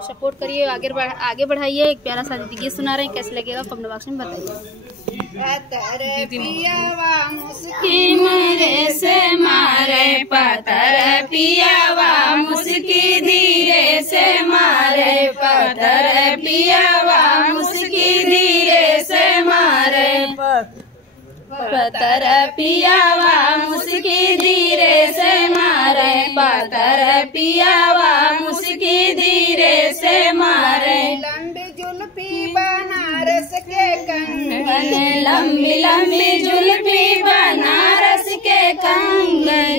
को सपोर्ट करिए, आगे बढ़ाइए। एक प्यारा सा दीदी गीत सुना रहे हैं, कैसे लगेगा कमेंट बॉक्स में बताइए। पियावा मुस्की मेरे से मारे, पतर पियावा मुस्की धीरे से मारे, पतर पियावा मुस्की धीरे से मारे, पतर पियावा मुस्की धीरे से मारे, पतर पियावा मुस्की धीरे से मारे। लंबी जुल्फी बनारस के कंगन, लंबी लंबी जुल्फी बनारस के कंगन,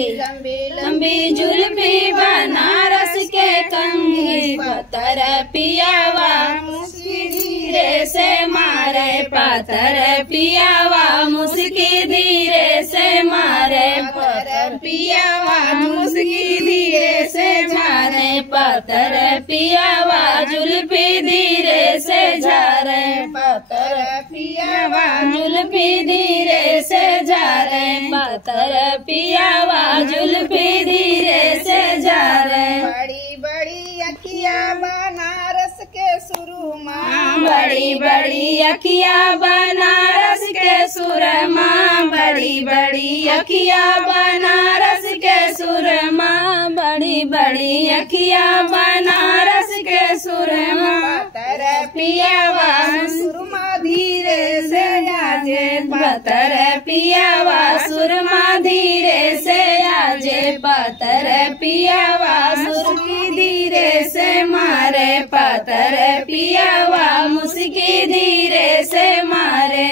लंबी जुल्फी बनारस के कंगन, पतर पियावा मुस्की धीरे से मारे, पतर पियावा मुस्की धीरे से मारे, पतर पियावा मुस्की धीरे से मारे, पतर पियावा जुल्फी धीरे से झारे, पतर पियावा जुल्फी धीरे से झारे, पतर पियावा जुल्फी धीरे से झारे। बड़ी बड़ी अखियाँ बनारस के सुरमा, बड़ी बड़ी अखियाँ बनारस के सुरमा, बड़ी बड़ी अखियाँ बनारस के सुरमा, बड़ी बड़ी अखियाँ बनारस के सुरमा, पतर पियावा सुरमा धीरे से आजे, पतर पियावा सुरमा धीरे से आजे, पतर पियावा सुरकी धीरे से मारे, पतर पियावा मुस्की धीरे से मारे,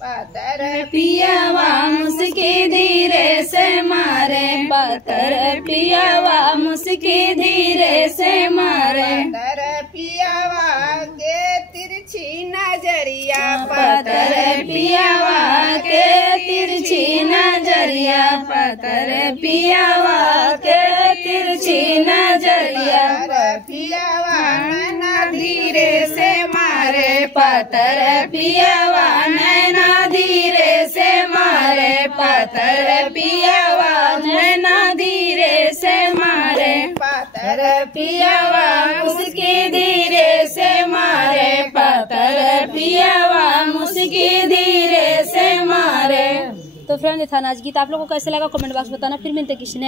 पतर पियावा मुस्की धीरे से मारे, पतर पियावा मुस्की धीरे से मारे, पतर पियावा के तिरछी नजरिया, पतर पियावा के तिरछी नजरिया, पतर पियावा के तिरछी नजरिया, पतर पियावा नैना धीरे से मारे, पतर पियावा नैना धीरे से मारे, पतर पियावा नैना धीरे से मारे, पतर पियावा मुस्की धीरे से मारे, पतर पियावा मुस्की धीरे से मारे। तो फ्रेंड, ये था आज गीत। आप लोगों को कैसे लगा कमेंट बॉक्स बताना। फिर मिलते किसी ने